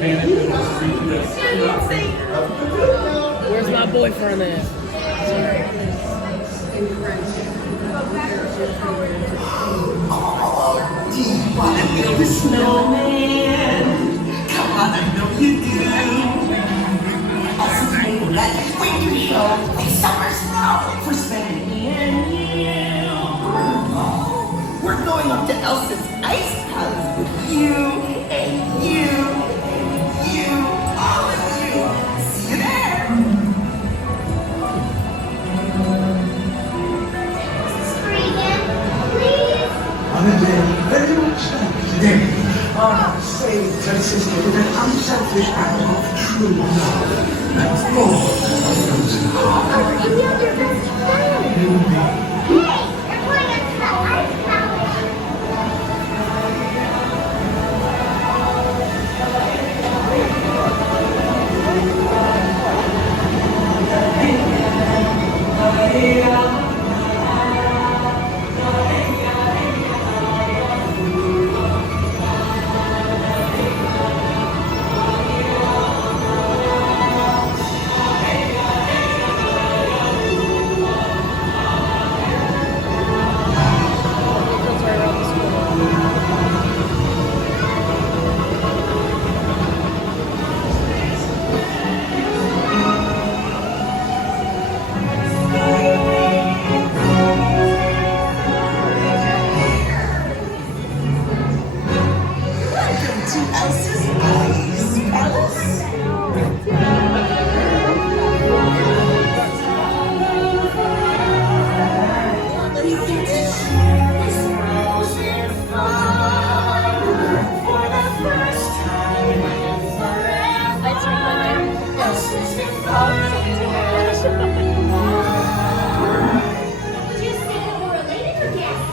Where's my boyfriend at? Do you wanna build a snowman? Come on, I know you do. Also, that winter show, like summer snow for Spanny and you. We're going up to Elsa's ice house with you and you and you, all of you. See you there. On a day very much like today, our saved her sister with an unselfish act of true love and full of frozen heart. I'm your best friend. You and me. Hey, we're going into the ice palace. Welcome to Elsa's Ice Palace. We get to share this frozen fun for the first time forever. Elsa's Would you say that we're related or guests?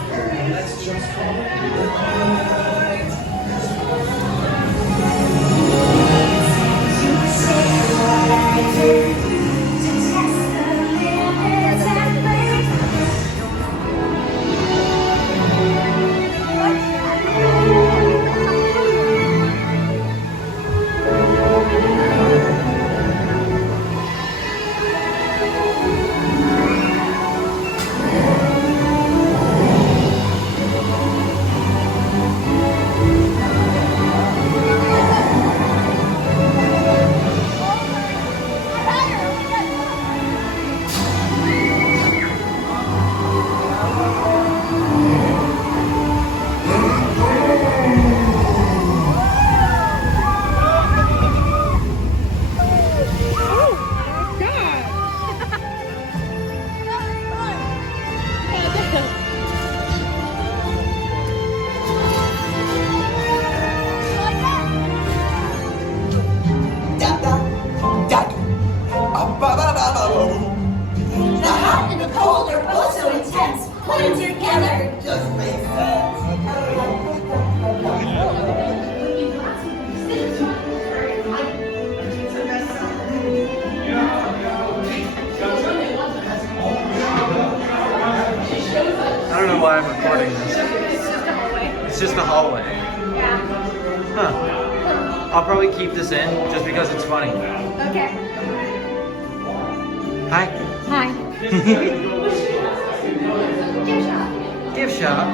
Let's just call it. The hot and the cold are both so intense. Put them together, it just makes sense. I don't know why I'm recording this. It's just a hallway. Huh. I'll probably keep this in just because it's funny. Okay. Hi. Hi. Gift shop.